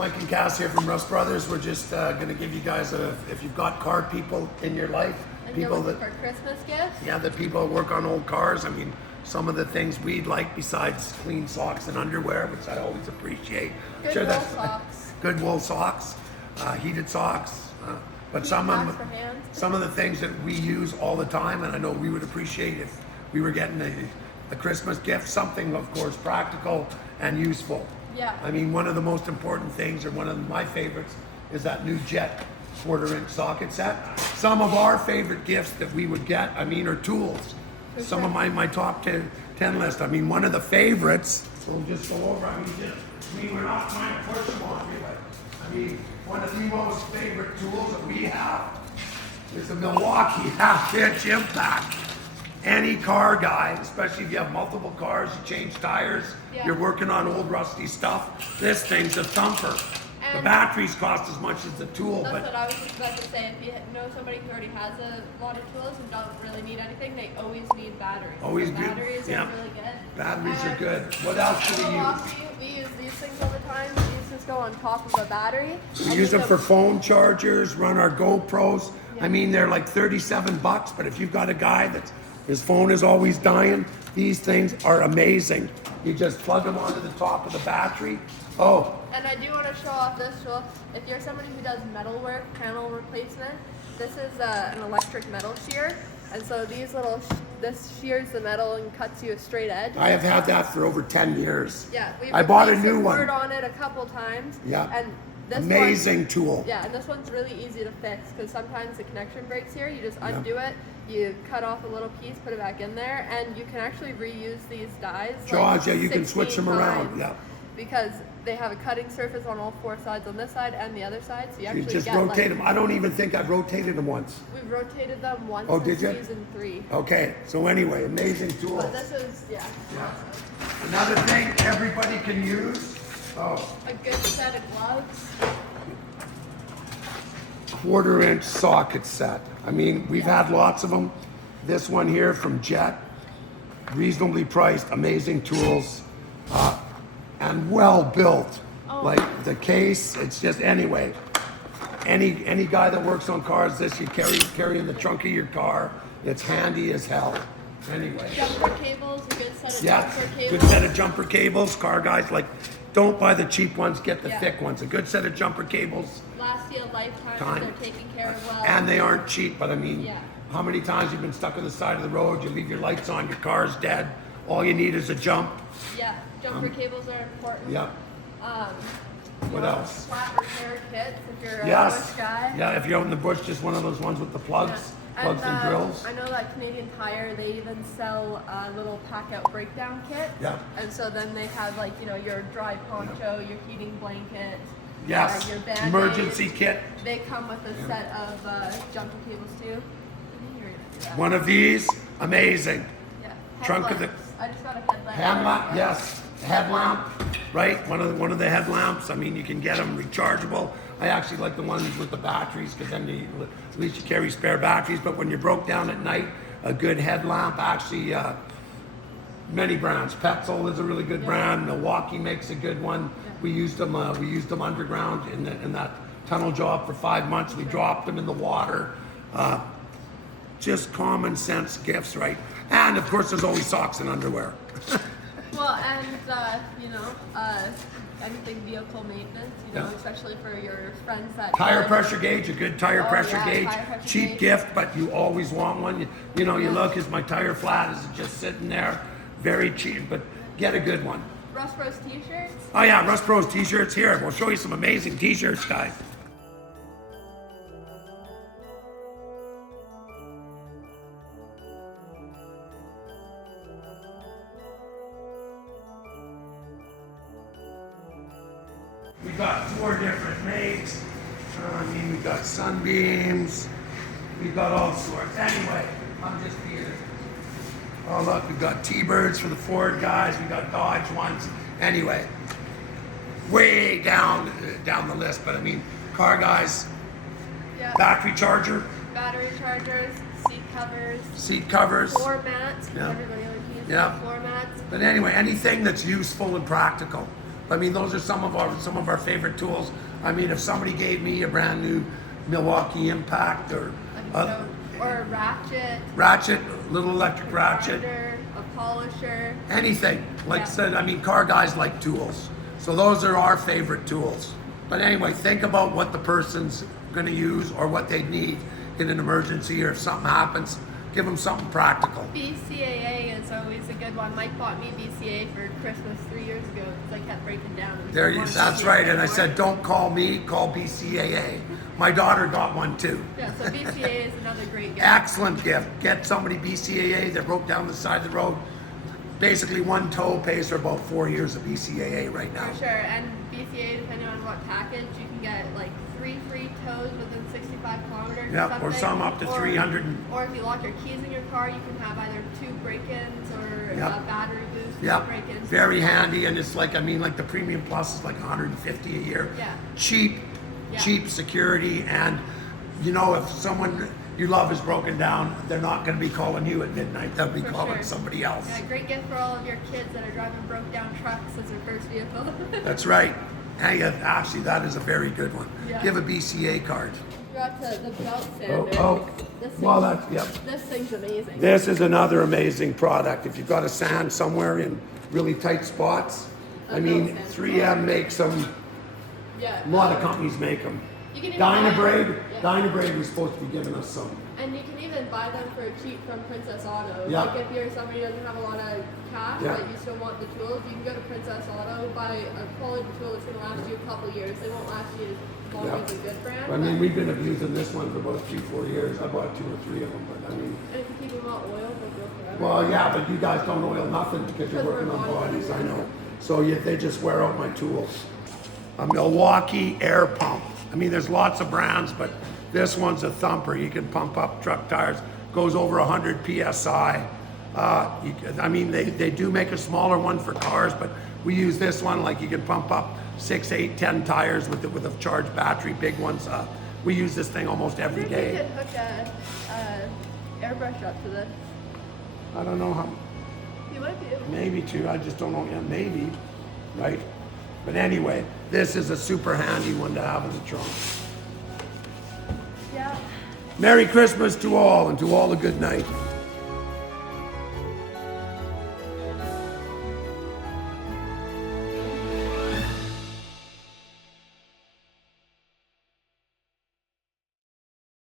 Mike and Cass here from Rust Brothers. We're just going to give you guys if you've got car people in your life, and people you're that looking for Christmas gifts. yeah, that people that work on old cars. I mean, some of the things we'd like besides clean socks and underwear, which I always appreciate. Good Sure, wool that's socks. good wool socks, heated socks, but some Packs for hands. of the things that we use all the time, and I know we would appreciate if we were getting a Christmas gift, something of course practical and useful. Yeah. I mean, one of the most important things, or one of my favorites, is that new Jet 1/4-inch socket set. Some of our favorite gifts that we would get, I mean, are tools. For Some sure. of my top 10 list. I mean, one of the favorites, we'll just go over, we're not trying to push them on you, but I mean, one of the most favorite tools that we have is the Milwaukee half-inch impact. Any car guy, especially if you have multiple cars, you change tires, Yeah. you're working on old rusty stuff, this thing's a thumper. The And- batteries cost as much as the tool, That's but what I was just about to say. If you know somebody who already has a lot of tools and don't really need anything, they always need batteries. Always So do, batteries yeah. are really good. batteries are And good. What else do we use? Milwaukee, we use these things all the time. These just go on top of a battery. We use them for phone chargers, run our GoPros. I Yeah. mean, they're like $37, but if you've got a guy that's his phone is always dying, these things are amazing. You just plug them onto the top of the battery. Oh, And I do want to show off this tool. If you're somebody who does metal work, panel replacement, this is an electric metal shear. And so this shears the metal and cuts you a straight edge. I have had that for over 10 years. Yeah, we've I bought a replaced new the one. cord on it a couple times. Yeah. And this Amazing tool. Yeah, and this one's really easy to fix because sometimes the connection breaks here. You just undo it, you cut off a little piece, put it back in there, and you can actually reuse these dies. Jaws, yeah, you can 16 switch them around, times yeah. Because they have a cutting surface on all four sides on this side and the other side, so you You actually just get rotate them. I don't even think I've rotated them once. We've rotated them once Oh, in did you? season 3. Okay, so anyway, amazing tools. But this is, yeah, Another thing everybody can use, a good set of gloves. 1/4-inch socket set. I mean, we've had lots of them. This one here from Jet, reasonably priced, amazing tools, and well built. Oh. Like the case, it's just anyway. Any guy that works on cars, this you carry in the trunk of your car. It's handy as hell. Anyway. Jumper cables, a good set of Yeah, jumper good cables. set of jumper cables. Car guys, like, don't buy the cheap ones, get the Yeah. thick ones. A good set of jumper cables. Last you a lifetime Time. if they're taken care of well. And they aren't cheap, but I mean, Yeah. how many times you've been stuck on the side of the road, you leave your lights on, your car's dead, all you need is a jump. Yeah, jumper cables are important. Yeah, Um, what else? Flat repair kits if you're a Yes. bush guy. Yeah, if you're out in the bush, just one of those ones with the plugs, plugs and drills. I know that Canadian Tire, they even sell a little pack-out breakdown kit. Yeah. And so then they have like, your dry poncho, your heating blanket, Yes, your Band-Aid. emergency kit. They come with a set of jumper cables too. I knew you were gonna do that. One of these, amazing. Yeah. trunk of the- Headlamps. I just got a headlamp. Headlamp, yes, headlamp, right? One of the headlamps. I mean, you can get them rechargeable. I actually like the ones with the batteries because then at least you carry spare batteries. But when you're broke down at night, a good headlamp. Actually, many brands. Petzl is a really good brand. Milwaukee makes a good one. We used them. We used them underground in that tunnel job for 5 months. We dropped them in the water. Just common sense gifts, right? And of course, there's always socks and underwear. Well, and anything vehicle maintenance, Yeah. especially for your friends that Tire drive- pressure gauge, a good tire Oh, pressure yeah, gauge. tire pressure Cheap gauge. gift, but you always want one. You look, is my tire flat? Is it just sitting there? Very cheap, but get a good one. Rust Bros t-shirts. Oh yeah, Rust Bros t-shirts here. We'll show you some amazing t-shirts, guys. We got 4 different makes. I mean, we got sunbeams. We got all sorts. Anyway, I'm just being. Oh look, we got T-Birds for the Ford guys. We got Dodge ones. Anyway, way down the list. But I mean, car guys, Yeah. battery charger, Battery chargers, seat covers. floor mats. Yeah. Everybody always uses Yeah. floor mats. But anyway, anything that's useful and practical. I mean, those are some of our favorite tools. I mean, if somebody gave me a brand new Milwaukee Impact or or a ratchet, little electric ratchet, grinder, a polisher, anything. Like I Yeah. said, I mean, car guys like tools. So those are our favorite tools. But anyway, think about what the person's going to use or what they need in an emergency, or if something happens, give them something practical. BCAA is always a good one. Mike bought me BCA for Christmas 3 years ago because I kept breaking down. That's right. And I said, don't call me, call BCAA. My daughter got one too. Yeah, so BCAA is another great gift. Excellent gift. Get somebody BCAA that broke down the side of the road. Basically, one tow pays for about 4 years of BCAA right now. For sure, and BCA, depending on what package, you can get like 3 free tows within 65 kilometers. Yep, or some up to 300. Or if you lock your keys in your car, you can have either 2 break-ins or Yep. a battery boost. Yep, Break-ins. very handy, and it's like, I mean, like the Premium Plus is like 150 a year. Yeah. Cheap security, and you know, if someone you love is broken down, they're not going to be calling you at midnight. They'll be For calling sure. somebody else. Yeah, great gift for all of your kids that are driving broke down trucks as their first vehicle. That's right. Hey, actually, that is a very good one. Yeah. Give a BCA card. Got the belt sander. This Well, thing- This thing's amazing. This is another amazing product. If you've got to sand somewhere in really tight spots, I mean, 3M makes them. Yeah. A lot of companies make them. You can even buy Dynabrade, them. Yeah. Dynabrade was supposed to be giving us some. And you can even buy them for cheap from Princess Auto. Yeah. Like if you're somebody who doesn't have a lot of cash, Yeah. but you still want the tools, you can go to Princess Auto, buy a quality tool that's going to last you a couple years. They won't last you as long Yeah. as a good brand. I mean, we've been abusing this one for about 3-4 years. I bought 2 or 3 of them, but I mean, and if you keep them all oiled, they'll go forever. well, yeah, but you guys don't oil nothing because you're Because working we're on bodies. bodies, I know. So they just wear out my tools. A Milwaukee air pump. I mean, there's lots of brands, but this one's a thumper. You can pump up truck tires, goes over 100 PSI. I mean, they do make a smaller one for cars, but we use this one, like you can pump up 6, 8, 10 tires with a charged battery, big ones. We use this thing almost every You day. could hook a airbrush up to this. I don't know how, You might be able to. maybe two, I just don't know, yeah, maybe, right? But anyway, this is a super handy one to have in the trunk. Yeah. Merry Christmas to all, and to all a good night.